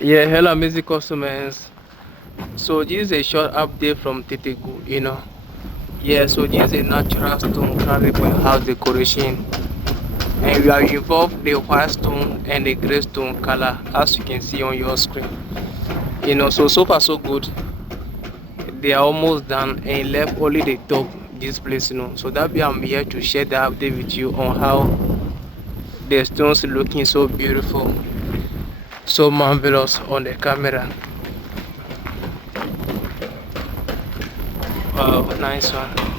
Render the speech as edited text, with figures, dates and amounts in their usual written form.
Yeah, hello, music customers. So this is a short update from Tetegu, Yeah, so this is a natural stone carried for your house decoration. And we have involved the white stone and the gray stone color as you can see on your screen. So far so good. They are almost done and left only the top this place. So that be I'm here to share the update with you on how the stones looking so beautiful, so marvelous on the camera. Wow, nice one.